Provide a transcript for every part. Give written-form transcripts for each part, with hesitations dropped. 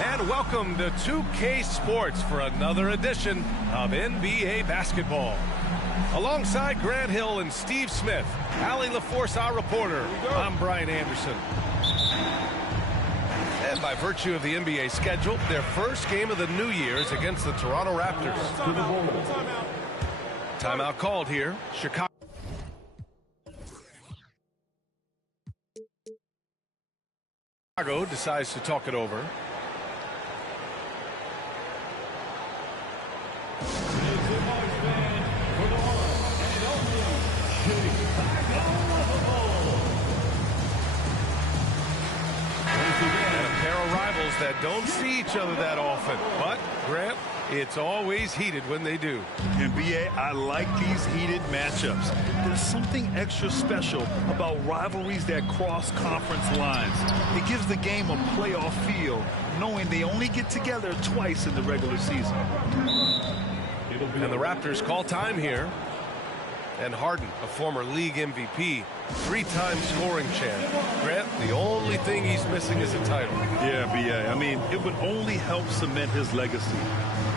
And welcome to 2K Sports for another edition of NBA basketball. Alongside Grant Hill and Steve Smith, Allie LaForce, our reporter, I'm Brian Anderson. And by virtue of the NBA schedule, their first game of the new year is against the Toronto Raptors. Timeout called here. Chicago decides to talk it over. That don't see each other that often. But, Grant, it's always heated when they do. NBA, I like these heated matchups. There's something extra special about rivalries that cross conference lines. It gives the game a playoff feel, knowing they only get together twice in the regular season. And the Raptors call time here. And Harden, a former league MVP, three-time scoring champ. Grant, the only thing he's missing is a title. Yeah, B.A. I mean, it would only help cement his legacy.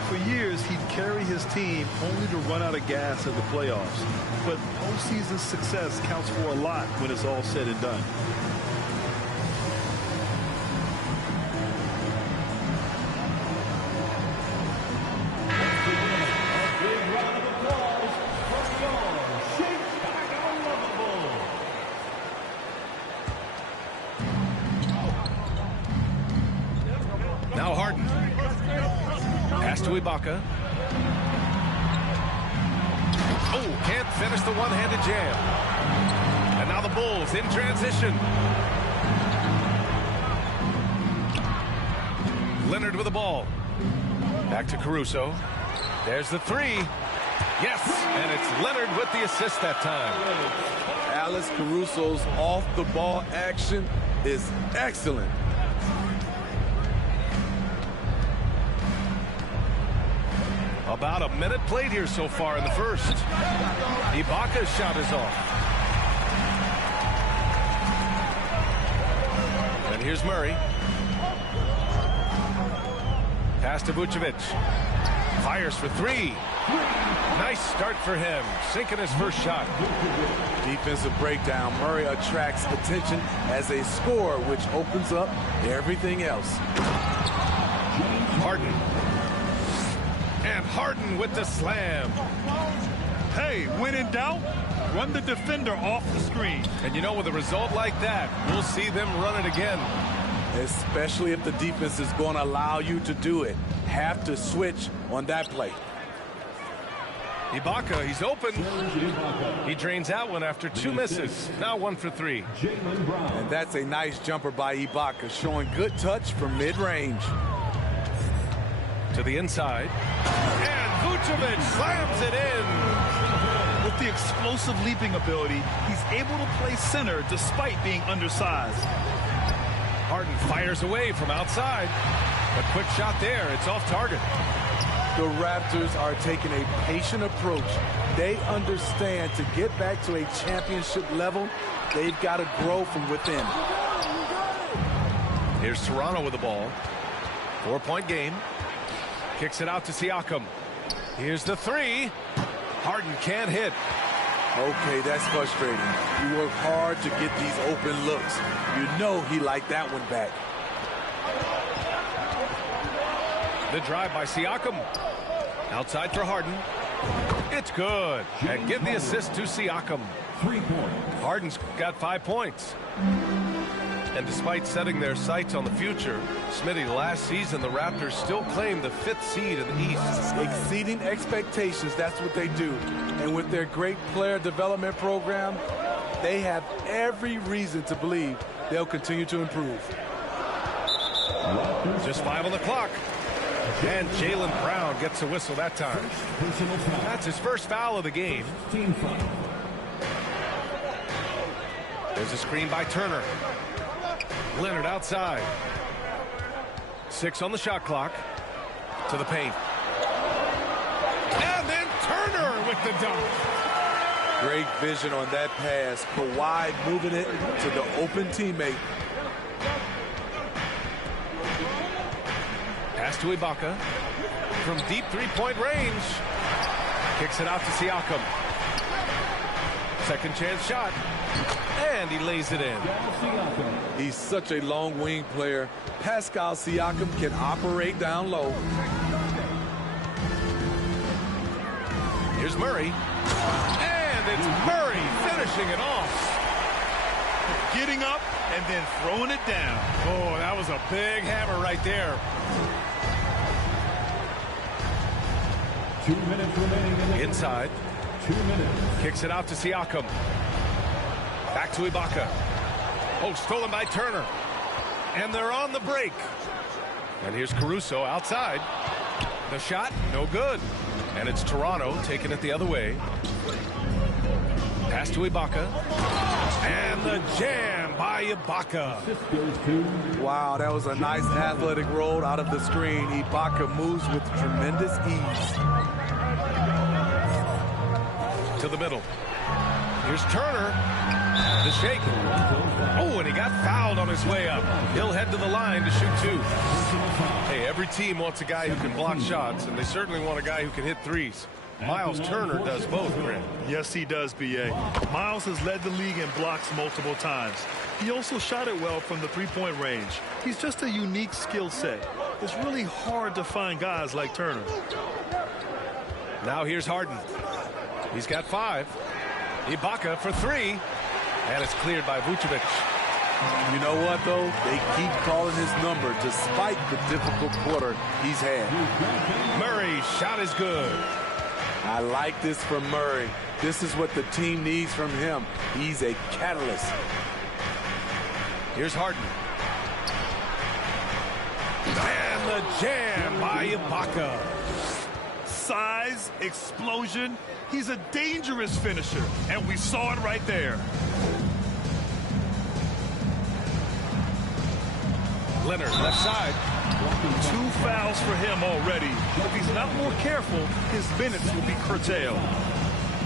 For years, he'd carry his team only to run out of gas in the playoffs. But postseason success counts for a lot when it's all said and done. Now Harden. Pass to Ibaka. Oh, can't finish the one-handed jam. And now the Bulls in transition. Leonard with the ball. Back to Caruso. There's the three. Yes, and it's Leonard with the assist that time. Alex Caruso's off-the-ball action is excellent. About a minute played here so far in the first. Ibaka's shot is off. And here's Murray. Pass to Vucevic. Fires for three. Nice start for him. Sinking his first shot. Defensive breakdown. Murray attracts attention as a scorer, which opens up everything else. Harden. And Harden with the slam. Hey, when in doubt, run the defender off the screen. And you know, with a result like that, we'll see them run it again. Especially if the defense is going to allow you to do it. Have to switch on that play. Ibaka, he's open. He drains that one after two misses. Now 1 for 3. And that's a nice jumper by Ibaka, showing good touch from mid-range. To the inside. And Vucevic slams it in. With the explosive leaping ability, he's able to play center despite being undersized. Harden fires away from outside. A quick shot there. It's off target. The Raptors are taking a patient approach. They understand to get back to a championship level, they've got to grow from within. Here's Toronto with the ball. 4-point game. Kicks it out to Siakam. Here's the three. Harden can't hit. Okay, that's frustrating. You work hard to get these open looks. You know he liked that one back. The drive by Siakam. Outside for Harden. It's good. And give the assist to Siakam. 3 points. Harden's got 5 points. And despite setting their sights on the future, Smitty, last season the Raptors still claimed the 5th seed in the East. Exceeding expectations, that's what they do. And with their great player development program, they have every reason to believe they'll continue to improve. Just 5 on the clock. And Jaylen Brown gets a whistle that time. That's his first foul of the game. There's a screen by Turner. Leonard outside. 6 on the shot clock. To the paint. And then Turner with the dunk. Great vision on that pass. Kawhi moving it to the open teammate. Pass to Ibaka. From deep three-point range. Kicks it out to Siakam. Second chance shot. And he lays it in. He's such a long wing player. Pascal Siakam can operate down low. Here's Murray. And it's Murray finishing it off. Getting up and then throwing it down. Oh, that was a big hammer right there. 2 minutes remaining in the Inside. 2 minutes. Kicks it out to Siakam. Back to Ibaka. Oh, stolen by Turner. And they're on the break. And here's Caruso outside. The shot, no good. And it's Toronto taking it the other way. Pass to Ibaka. And the jam by Ibaka. Wow, that was a nice athletic roll out of the screen. Ibaka moves with tremendous ease. To the middle. Here's Turner. The shake. Oh, and he got fouled on his way up. He'll head to the line to shoot 2. Hey, every team wants a guy who can block shots, and they certainly want a guy who can hit threes. Miles Turner does both, Grant. Yes, he does, B.A. Miles has led the league in blocks multiple times. He also shot it well from the three-point range. He's just a unique skill set. It's really hard to find guys like Turner. Now here's Harden. He's got 5. Ibaka for 3. And it's cleared by Vucevic. You know what, though? They keep calling his number despite the difficult quarter he's had. Murray's shot is good. I like this from Murray. This is what the team needs from him. He's a catalyst. Here's Harden. And the jam by Ibaka. Size, explosion. He's a dangerous finisher, and we saw it right there. Leonard, left side. 2 fouls for him already. If he's not more careful, his minutes will be curtailed.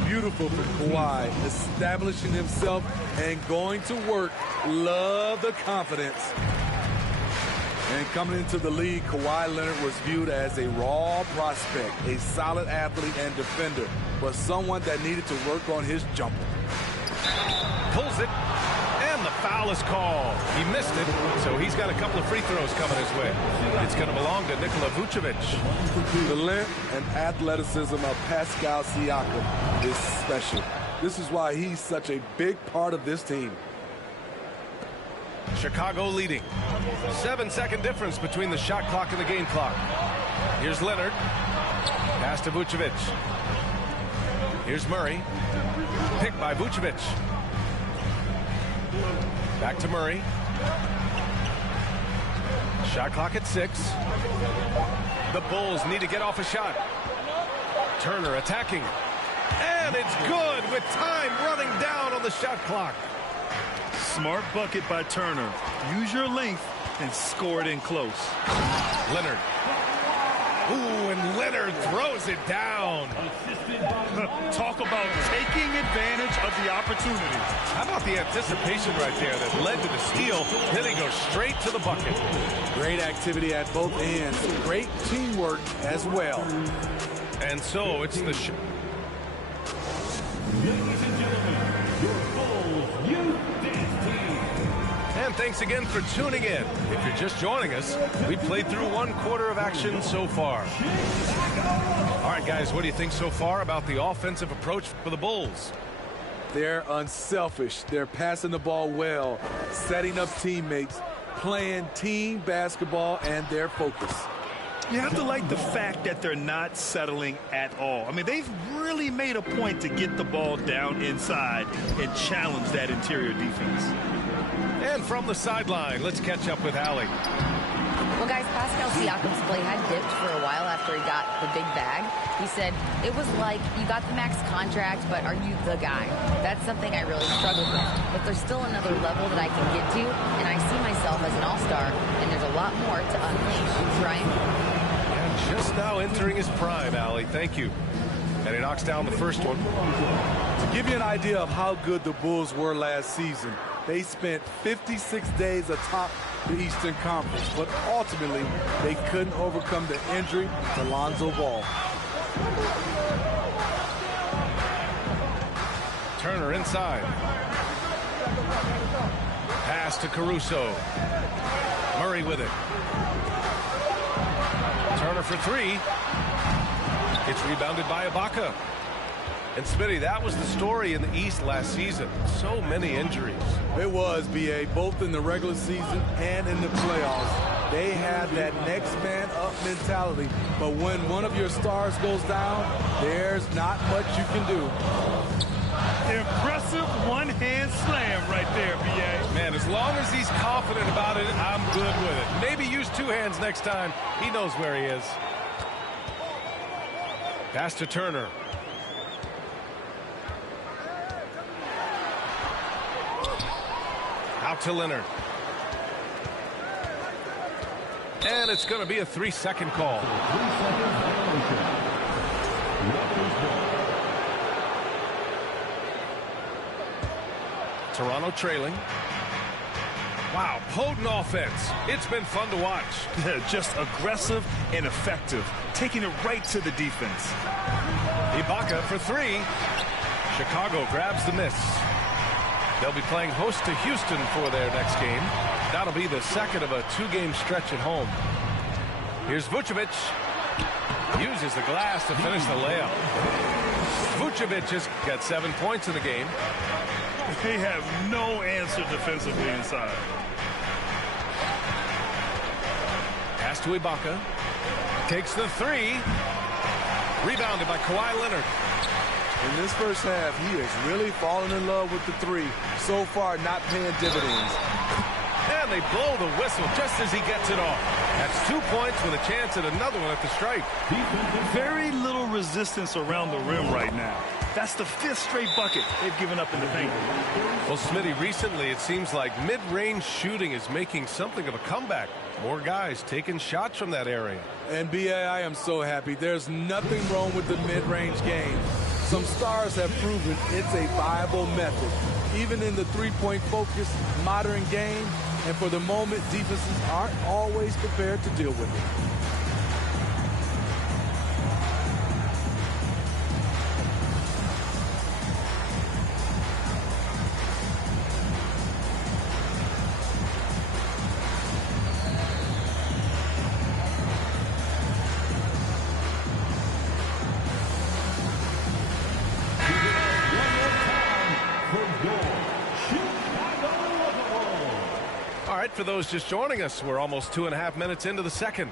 Beautiful from Kawhi, establishing himself and going to work. Love the confidence. And coming into the league, Kawhi Leonard was viewed as a raw prospect, a solid athlete and defender, but someone that needed to work on his jumper. Pulls it, and the foul is called. He missed it, so he's got a couple of free throws coming his way. It's going to belong to Nikola Vucevic. The length and athleticism of Pascal Siakam is special. This is why he's such a big part of this team. Chicago leading. 7-second difference between the shot clock and the game clock. Here's Leonard. Pass to Vucevic. Here's Murray. Picked by Vucevic. Back to Murray. Shot clock at 6. The Bulls need to get off a shot. Turner attacking. And it's good with time running down on the shot clock. Smart bucket by Turner. Use your length and score it in close. Leonard. Ooh, and Leonard throws it down. Talk about taking advantage of the opportunity. How about the anticipation right there that led to the steal? Then he goes straight to the bucket. Great activity at both ends. Great teamwork as well. And so it's the shot. Ladies and gentlemen, your Bulls Youth Dance Team. And thanks again for tuning in. If you're just joining us, we played through 1 quarter of action so far. All right, right, guys, what do you think so far about the offensive approach for the Bulls? They're unselfish. They're passing the ball well, setting up teammates, playing team basketball, and their focus. You have to like the fact that they're not settling at all. I mean, they've really made a point to get the ball down inside and challenge that interior defense. And from the sideline, let's catch up with Allie. Well, guys, Pascal Siakam's play had dipped for a while after he got the big bag. He said, it was like, you got the max contract, but are you the guy? That's something I really struggled with. But there's still another level that I can get to, and I see myself as an all-star, and there's a lot more to unleash. Ryan? Yeah, just now entering his prime, Allie. Thank you. And he knocks down the first one. To give you an idea of how good the Bulls were last season, they spent 56 days atop the Eastern Conference, but ultimately they couldn't overcome the injury to Lonzo Ball. Turner inside. Pass to Caruso. Murray with it. Turner for three. It's rebounded by Ibaka. And Smitty, that was the story in the East last season. So many injuries. It was, B.A., both in the regular season and in the playoffs. They have that next man up mentality, but when one of your stars goes down, there's not much you can do. Impressive one-hand slam right there, B.A. Man, as long as he's confident about it, I'm good with it. Maybe use two hands next time. He knows where he is. Pass to Turner. Out to Leonard. And it's going to be a 3-second call. Toronto trailing. Wow, potent offense. It's been fun to watch. Just aggressive and effective, taking it right to the defense. Ibaka for three. Chicago grabs the miss. They'll be playing host to Houston for their next game. That'll be the second of a two-game stretch at home. Here's Vucevic. Uses the glass to finish the layup. Vucevic has got 7 points in the game. They have no answer defensively inside. Pass to Ibaka. Takes the three. Rebounded by Kawhi Leonard. In this first half, he is really falling in love with the three. So far, not paying dividends. And they blow the whistle just as he gets it off. That's 2 points with a chance at another one at the stripe. Very little resistance around the rim right now. That's the 5th straight bucket they've given up in the paint. Well, Smitty, recently it seems like mid-range shooting is making something of a comeback. More guys taking shots from that area. And B.A., I am so happy. There's nothing wrong with the mid-range game. Some stars have proven it's a viable method, even in the three-point focused modern game. And for the moment, defenses aren't always prepared to deal with it. For those just joining us, we're almost 2.5 minutes into the second.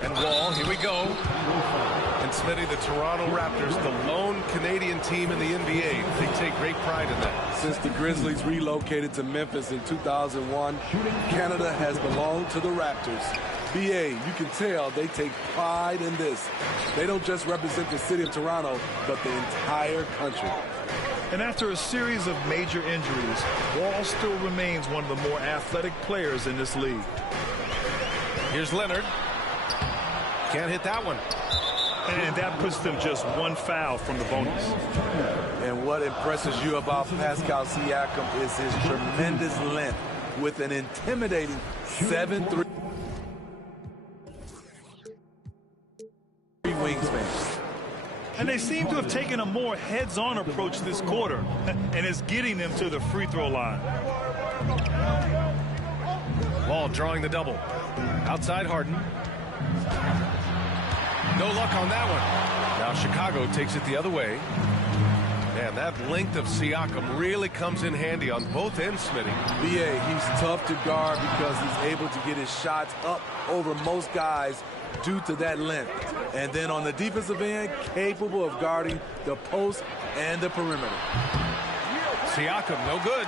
And Wall, here we go. And Smitty, the Toronto Raptors, the lone Canadian team in the NBA. They take great pride in that. Since the Grizzlies relocated to Memphis in 2001, Canada has belonged to the Raptors. BA, you can tell they take pride in this. They don't just represent the city of Toronto, but the entire country. And after a series of major injuries, Wall still remains one of the more athletic players in this league. Here's Leonard. Can't hit that one. And that puts them just one foul from the bonus. And what impresses you about Pascal Siakam is his tremendous length with an intimidating 7'3" wingspan. And they seem to have taken a more heads-on approach this quarter, and it's getting them to the free throw line. Wall drawing the double. Outside Harden. No luck on that one. Now Chicago takes it the other way. And that length of Siakam really comes in handy on both ends, Smitty. BA, he's tough to guard because he's able to get his shots up over most guys due to that length. And then on the defensive end, capable of guarding the post and the perimeter. Siakam, no good.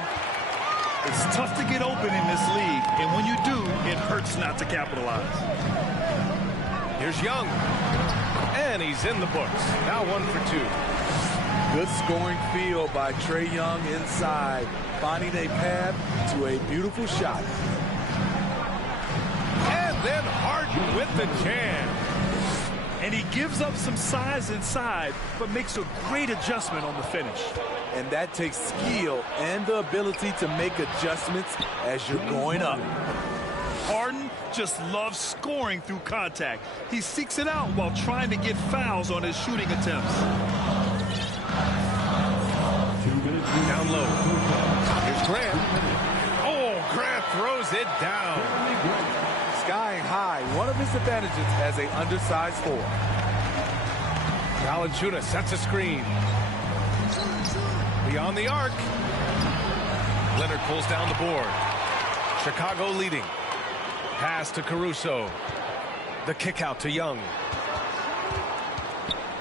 It's tough to get open in this league, and when you do, it hurts not to capitalize. Here's Young. And he's in the books. Now 1 for 2. Good scoring field by Trae Young inside, finding a path to a beautiful shot. And then Harden with the jam. And he gives up some size inside, but makes a great adjustment on the finish. And that takes skill and the ability to make adjustments as you're going up. Harden just loves scoring through contact. He seeks it out while trying to get fouls on his shooting attempts. Down low. Here's Grant. Oh, Grant throws it down. Skying high, one of his advantages as an undersized forward. Valanciunas sets a screen. Beyond the arc. Leonard pulls down the board. Chicago leading. Pass to Caruso. The kick out to Young.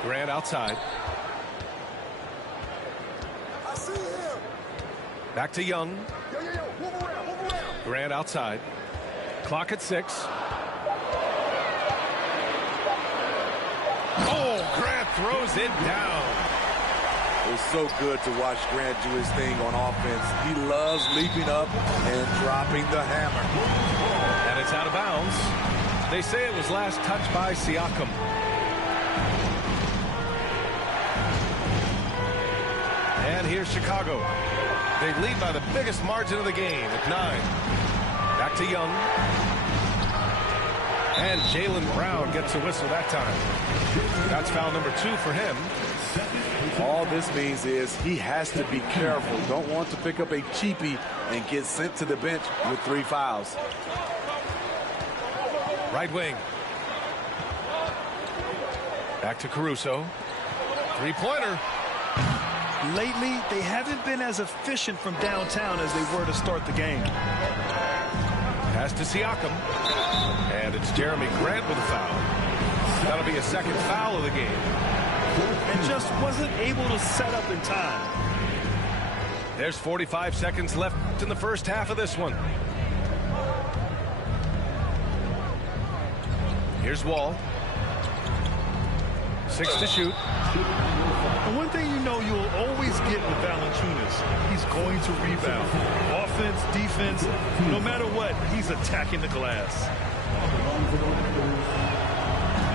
Grant outside. Back to Young. Grant outside. Clock at 6. Oh, Grant throws it down. It was so good to watch Grant do his thing on offense. He loves leaping up and dropping the hammer. And it's out of bounds. They say it was last touched by Siakam. And here's Chicago. They lead by the biggest margin of the game at 9. Back to Young. And Jaylen Brown gets a whistle that time. That's foul number 2 for him. All this means is he has to be careful. Don't want to pick up a cheapie and get sent to the bench with 3 fouls. Right wing. Back to Caruso. 3-pointer. Lately, they haven't been as efficient from downtown as they were to start the game. Pass to Siakam. And it's Jeremy Grant with a foul. That'll be a second foul of the game. And just wasn't able to set up in time. There's 45 seconds left in the first half of this one. Here's Wall. 6 to shoot. And one thing you know you'll always get with Valanciunas, he's going to rebound. Offense, defense, no matter what, he's attacking the glass.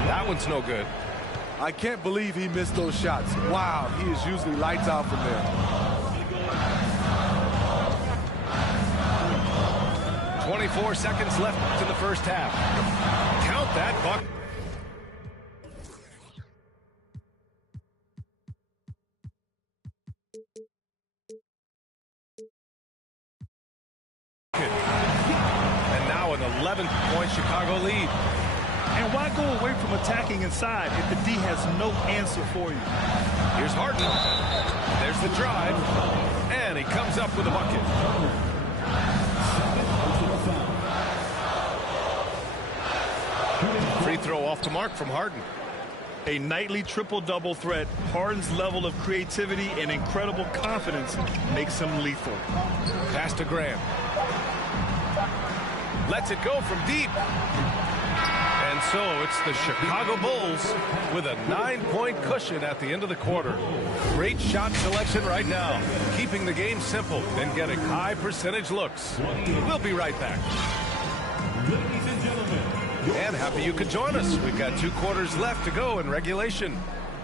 That one's no good. I can't believe he missed those shots. Wow, he is usually lights out from there. 24 seconds left in the first half. Count that, Buck. And now an 11-point Chicago lead. And why go away from attacking inside if the D has no answer for you? Here's Harden. There's the drive. And he comes up with a bucket. Free throw off the mark from Harden. A nightly triple-double threat, Harden's level of creativity and incredible confidence makes him lethal. Pass to Grant. Lets it go from deep. And so it's the Chicago Bulls with a 9-point cushion at the end of the quarter. Great shot selection right now, keeping the game simple and getting high percentage looks. We'll be right back. Ladies and gentlemen, And happy you could join us. We've got 2 quarters left to go in regulation.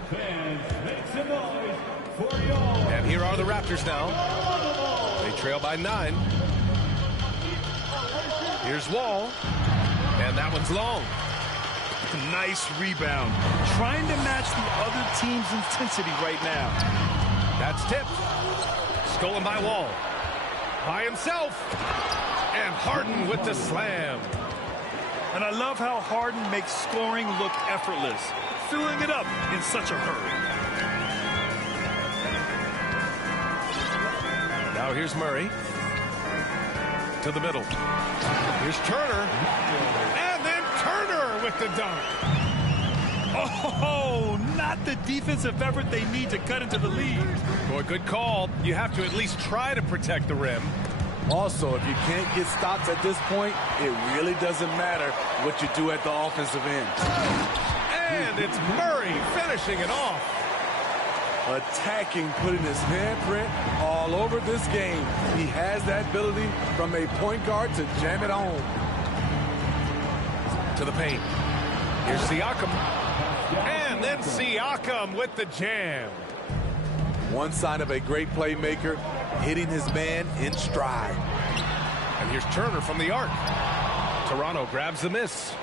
fans, make some noise for y'all. And here are the Raptors now. They trail by 9. Here's Wall. And that one's long. Nice rebound. Trying to match the other team's intensity right now. That's tipped. Stolen by Wall. By himself. And Harden with the slam. And I love how Harden makes scoring look effortless. filling it up in such a hurry. Now here's Murray. To the middle. Here's Turner. And then Turner with the dunk. Oh, not the defensive effort they need to cut into the lead. Boy, good call. You have to at least try to protect the rim. Also, if you can't get stops at this point, it really doesn't matter what you do at the offensive end. And it's Murray finishing it off. Attacking, putting his handprint all over this game. He has that ability from a point guard to jam it home. To the paint. Here's Siakam. And then Siakam with the jam. One sign of a great playmaker, hitting his man in stride. And here's Turner from the arc. Toronto grabs the miss.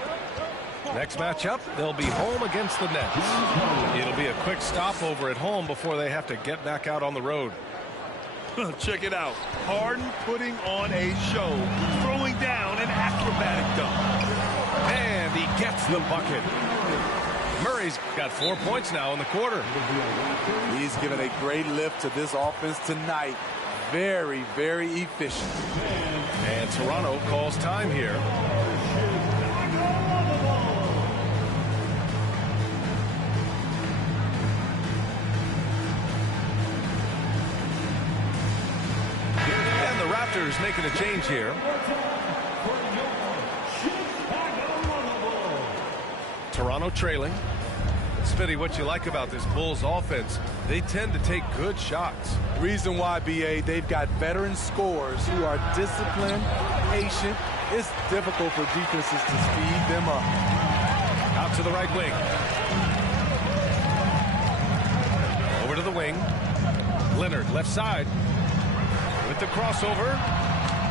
Next matchup, they'll be home against the Nets. It'll be a quick stopover at home before they have to get back out on the road. Check it out. Harden putting on a show, throwing down an acrobatic dunk. And he gets the bucket. Murray's got 4 points now in the quarter. He's given a great lift to this offense tonight. Very, very efficient. And Toronto calls time here. And the Raptors making a change here. Toronto trailing. Smitty, what you like about this Bulls offense, they tend to take good shots. Reason why, BA, they've got veteran scorers who are disciplined, patient. It's difficult for defenses to speed them up. Out to the right wing. Over to the wing. Leonard, left side. With the crossover.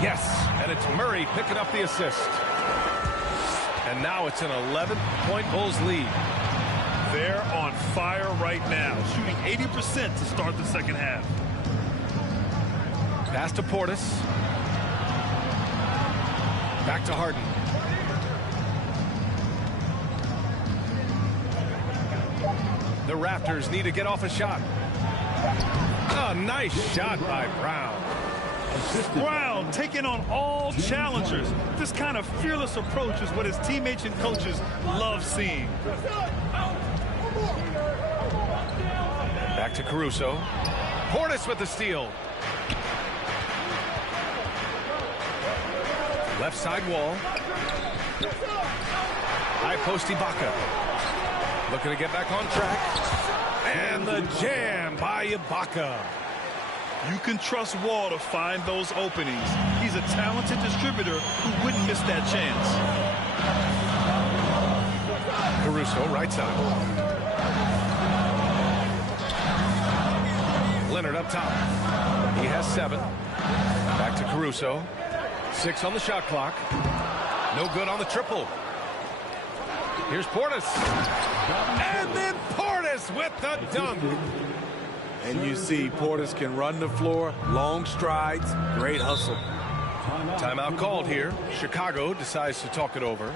Yes, and it's Murray picking up the assist. And now it's an 11-point Bulls lead. They're on fire right now, shooting 80% to start the second half. Pass to Portis. Back to Harden. The Raptors need to get off a shot. A nice shot by Brown. Brown taking on all challengers. This kind of fearless approach is what his teammates and coaches love seeing. Back to Caruso. Portis with the steal. Left side wall. High post Ibaka. Looking to get back on track. And the jam by Ibaka. You can trust Wall to find those openings. He's a talented distributor who wouldn't miss that chance. Caruso, right side. Leonard up top. He has 7. Back to Caruso. 6 on the shot clock. No good on the triple. Here's Portis. And then Portis with the dunk. And you see Portis can run the floor, long strides, great hustle. Timeout called here. Chicago decides to talk it over.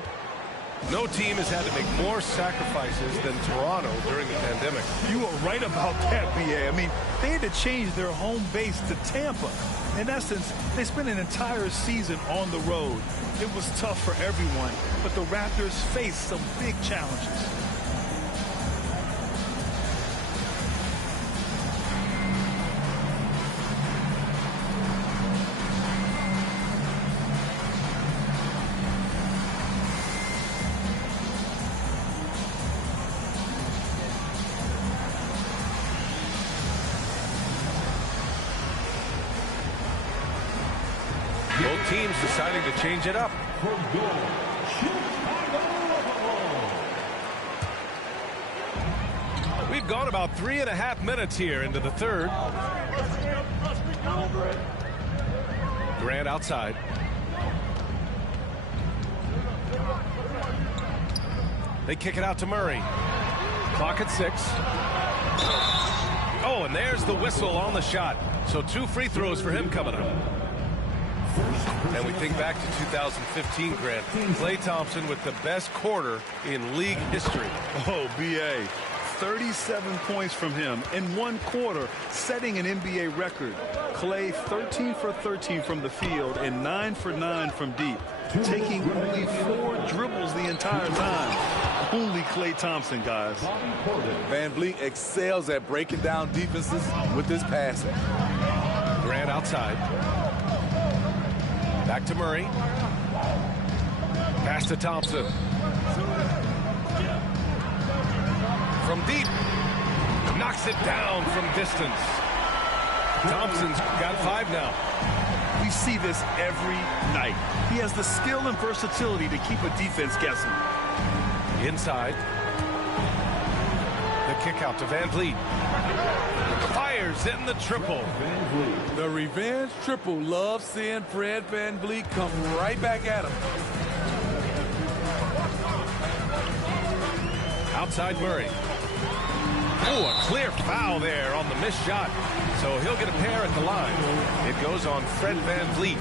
No team has had to make more sacrifices than Toronto during the pandemic. You are right about that, BA. I mean, they had to change their home base to Tampa. In essence, they spent an entire season on the road. It was tough for everyone, but the Raptors faced some big challenges. Both teams deciding to change it up. We've gone about 3.5 minutes here into the third. Grant outside. They kick it out to Murray. Clock at 6. Oh, and there's the whistle on the shot. So 2 free throws for him coming up. And we think back to 2015, Grant. Klay Thompson with the best quarter in league history. Oh, B.A. 37 points from him in one quarter, setting an NBA record. Klay 13 for 13 from the field and 9 for 9 from deep, taking only 4 dribbles the entire time. Only Klay Thompson, guys. Van Vliet excels at breaking down defenses with his passing. Grant outside. Back to Murray. Pass to Thompson. From deep. Knocks it down from distance. Thompson's got 5 now. We see this every night. He has the skill and versatility to keep a defense guessing. Inside. The kick out to Van Vliet. Fires in the triple. The revenge triple. Loves seeing Fred Van Vliet come right back at him. Outside Murray. Oh, a clear foul there on the missed shot. So he'll get a pair at the line. It goes on Fred Van Vliet.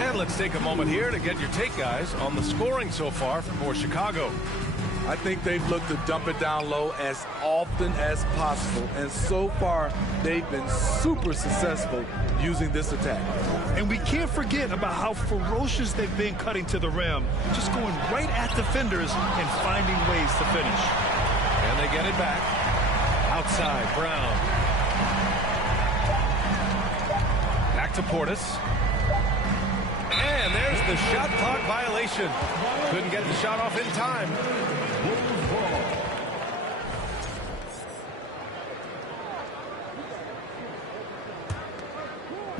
And let's take a moment here to get your take, guys, on the scoring so far for Chicago. I think they've looked to dump it down low as often as possible. And so far, they've been super successful using this attack. And we can't forget about how ferocious they've been cutting to the rim, just going right at defenders and finding ways to finish. And they get it back. Outside, Brown. Back to Portis. And there's the shot clock violation. Couldn't get the shot off in time.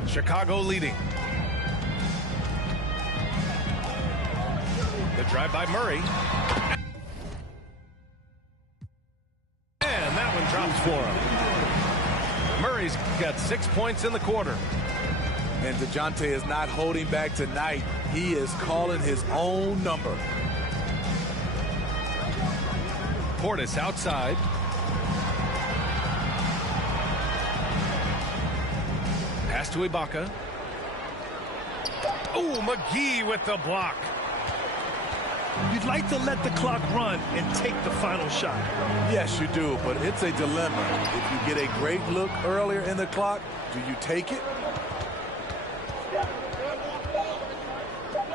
Chicago leading. The drive by Murray. And that one drops for him. Murray's got 6 points in the quarter. And DeJounte is not holding back tonight. He is calling his own number. Portis outside. Pass to Ibaka. Oh, McGee with the block. You'd like to let the clock run and take the final shot. Yes, you do, but it's a dilemma. If you get a great look earlier in the clock, do you take it?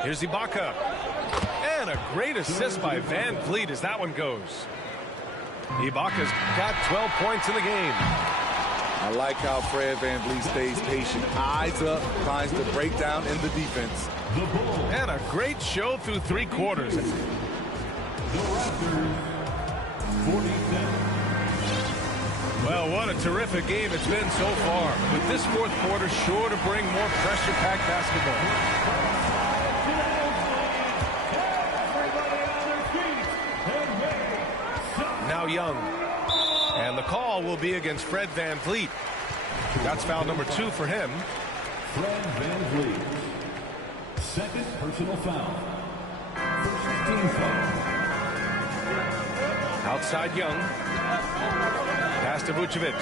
Here's Ibaka. And a great assist by Van Vliet as that one goes. Ibaka's got 12 points in the game. I like how Fred Van Vliet stays patient. Eyes up, finds the breakdown in the defense. And a great show through 3 quarters. Well, what a terrific game it's been so far. With this 4th quarter sure to bring more pressure-packed basketball. Now Young. And the call will be against Fred Van Vliet. That's foul number 2 for him. Fred Van Vliet. Second personal foul. First team foul. Outside Young. Pass to Vucevic.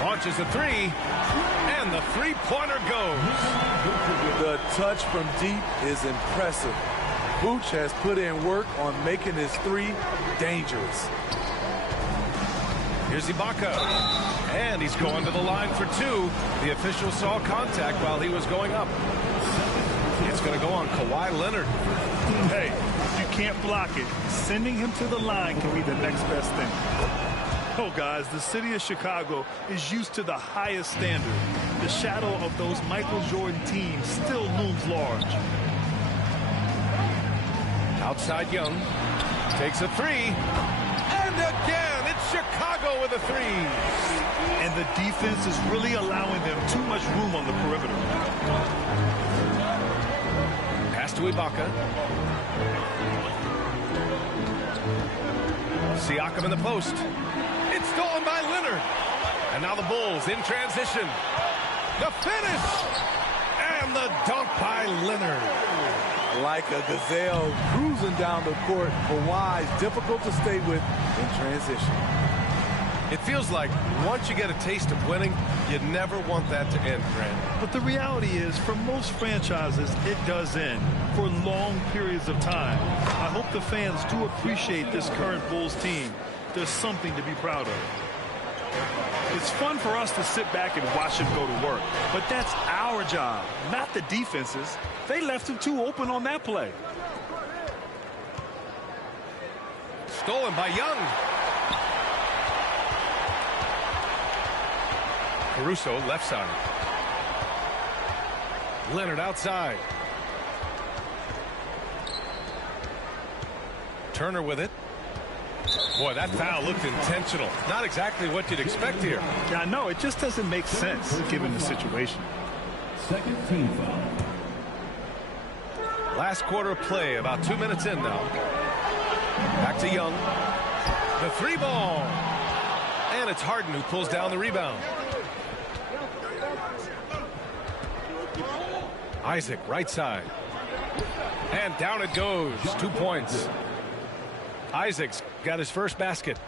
Launches a 3. And the 3-pointer goes. The touch from deep is impressive. Vooch has put in work on making his 3 dangerous. Here's Ibaka. And he's going to the line for 2. The official saw contact while he was going up. It's going to go on Kawhi Leonard. Hey, if you can't block it, sending him to the line can be the next best thing. Oh, guys, the city of Chicago is used to the highest standard. The shadow of those Michael Jordan teams still looms large. Outside Young. Takes a 3. And again, it's Chicago with a 3. And the defense is really allowing them too much room on the perimeter. Pass to Ibaka. Siakam in the post. It's stolen by Leonard. And now the Bulls in transition. The finish. And the dunk by Leonard. Like a gazelle cruising down the court, Kawhi's difficult to stay with in transition. It feels like once you get a taste of winning, you never want that to end, Grant. But the reality is, for most franchises, it does end for long periods of time. I hope the fans do appreciate this current Bulls team. There's something to be proud of. It's fun for us to sit back and watch him go to work, but that's our job, not the defense's. They left him too open on that play. Stolen by Young. Caruso left side. Leonard outside. Turner with it. Boy, that foul looked intentional. Not exactly what you'd expect here. Yeah, I know. It just doesn't make sense given the situation. Second team foul. Last quarter of play, about 2 minutes in now. Back to Young. The three ball. And it's Harden who pulls down the rebound. Isaac, right side. And down it goes. 2 points. Isaac's got his first basket.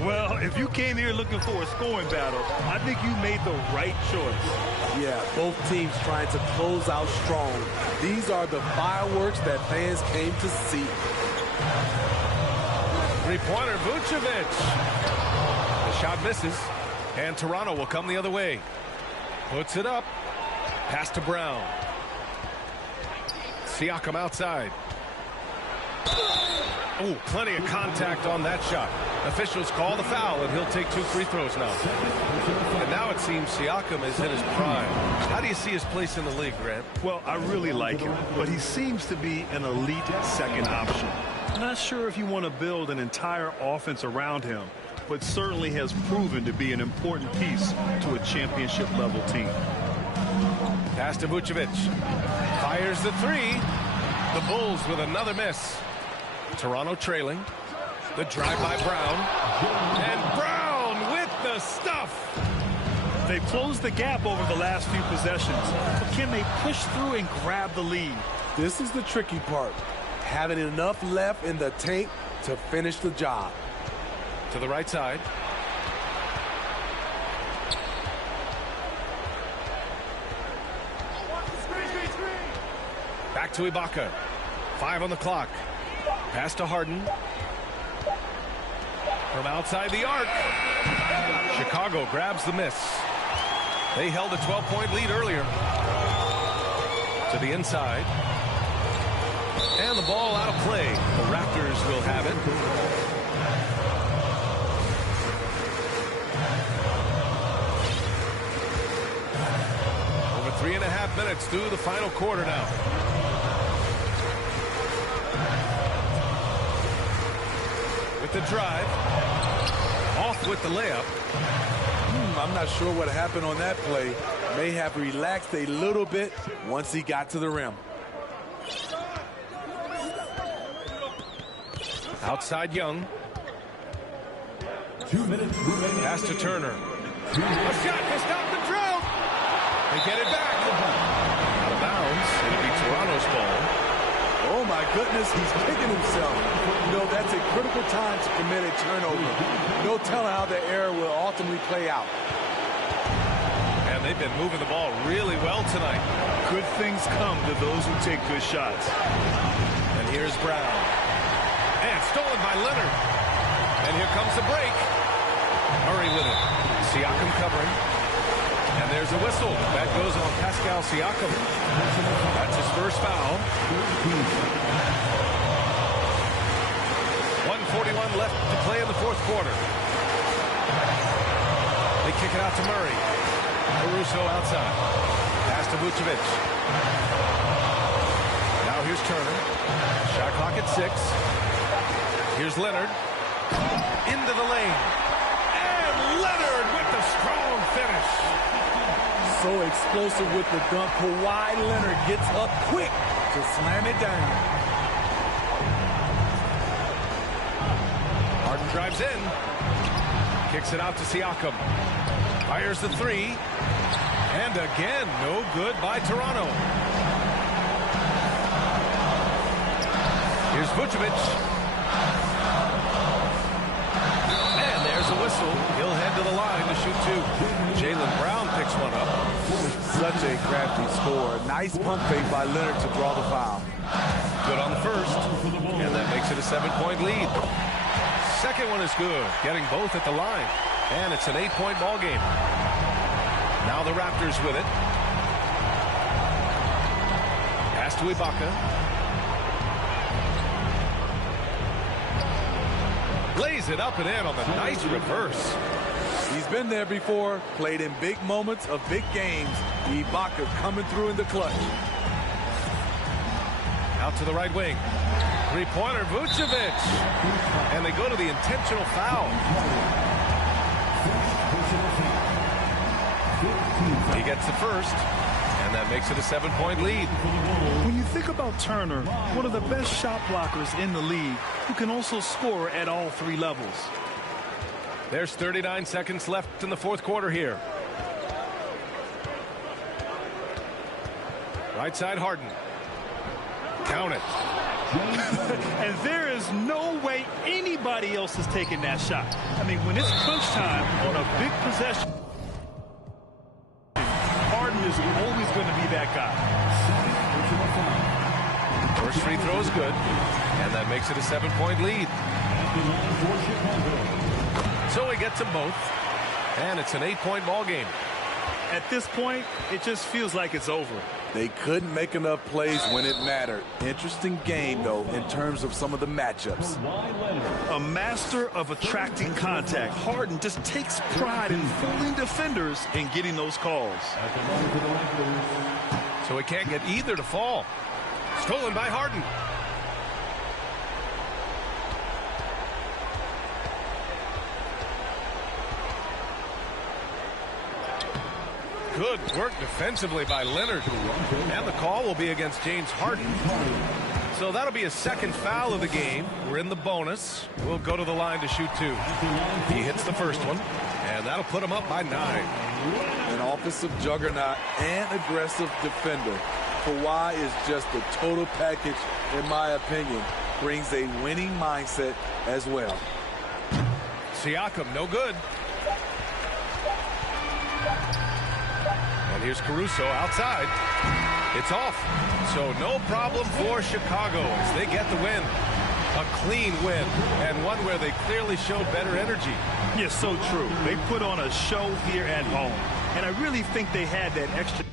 Well, if you came here looking for a scoring battle, I think you made the right choice. Yeah, both teams trying to close out strong. These are the fireworks that fans came to see. Three-pointer, Vucevic. The shot misses, and Toronto will come the other way. Puts it up. Pass to Brown. Siakam outside. Oh, plenty of contact on that shot. Officials call the foul, and he'll take 2 free throws now. And now it seems Siakam is in his prime. How do you see his place in the league, Grant? Well, I really like him, but he seems to be an elite second option. I'm not sure if you want to build an entire offense around him, but certainly has proven to be an important piece to a championship-level team. Pass to Vucevic. Fires the three. The Bulls with another miss. Toronto trailing. The drive by Brown. And Brown with the stuff. They've closed the gap over the last few possessions, but can they push through and grab the lead? This is the tricky part. Having enough left in the tank to finish the job. To the right side. Back to Ibaka. 5 on the clock. Pass to Harden. From outside the arc. Chicago grabs the miss. They held a 12-point lead earlier. To the inside. And the ball out of play. The Raptors will have it. Over 3.5 minutes through the final quarter now. With the drive. Off with the layup. I'm not sure what happened on that play. May have relaxed a little bit once he got to the rim. Outside Young. 2 minutes remaining. Pass to Turner. A shot to stop the drought. They get it back. Out of bounds. It'll be Toronto's ball. Oh my goodness, he's kicking himself. You know, that's a critical time to commit a turnover. No telling how the error will ultimately play out. And they've been moving the ball really well tonight. Good things come to those who take good shots. And here's Brown. And stolen by Leonard. And here comes the break. Murray with it. Siakam covering. And there's a whistle. That goes on Pascal Siakam. That's his first foul. 1:41 left to play in the fourth quarter. They kick it out to Murray. Caruso outside. Pass to Vucevic. Now here's Turner. Shot clock at 6. Here's Leonard. Into the lane. And Leonard with the strong finish. So explosive with the dunk. Kawhi Leonard gets up quick to slam it down. Harden drives in. Kicks it out to Siakam. Fires the three. And again, no good by Toronto. Here's Vucevic. And there's a whistle. shoot two. Jaylen Brown picks one up. Such a crafty score. Nice pump fake by Leonard to draw the foul. Good on the first, and that makes it a 7-point lead. Second one is good, getting both at the line, and it's an 8-point ball game. Now the Raptors with it. Pass to Ibaka. Lays it up and in on the nice reverse. He's been there before, played in big moments of big games. Ibaka coming through in the clutch. Out to the right wing. Three-pointer, Vucevic. And they go to the intentional foul. He gets the first, and that makes it a 7-point lead. When you think about Turner, one of the best shot blockers in the league, who can also score at all three levels. There's 39 seconds left in the fourth quarter here. Right side, Harden. Count it. And there is no way anybody else is taking that shot. I mean, when it's crunch time on a big possession, Harden is always going to be that guy. First free throw is good, and that makes it a 7-point lead. So he gets them both, and it's an 8-point ball game. At this point, it just feels like it's over. They couldn't make enough plays when it mattered. Interesting game, though, in terms of some of the matchups. A master of attracting contact. Harden just takes pride in fooling defenders and getting those calls. So he can't get either to fall. Stolen by Harden. Good work defensively by Leonard. And the call will be against James Harden. So that'll be a second foul of the game. We're in the bonus. We'll go to the line to shoot two. He hits the first one, and that'll put him up by 9. An offensive juggernaut and aggressive defender. Kawhi is just the total package, in my opinion. Brings a winning mindset as well. Siakam, no good. And here's Caruso outside. It's off. So no problem for Chicago as they get the win. A clean win, and one where they clearly showed better energy. Yeah, so true. They put on a show here at home, and I really think they had that extra.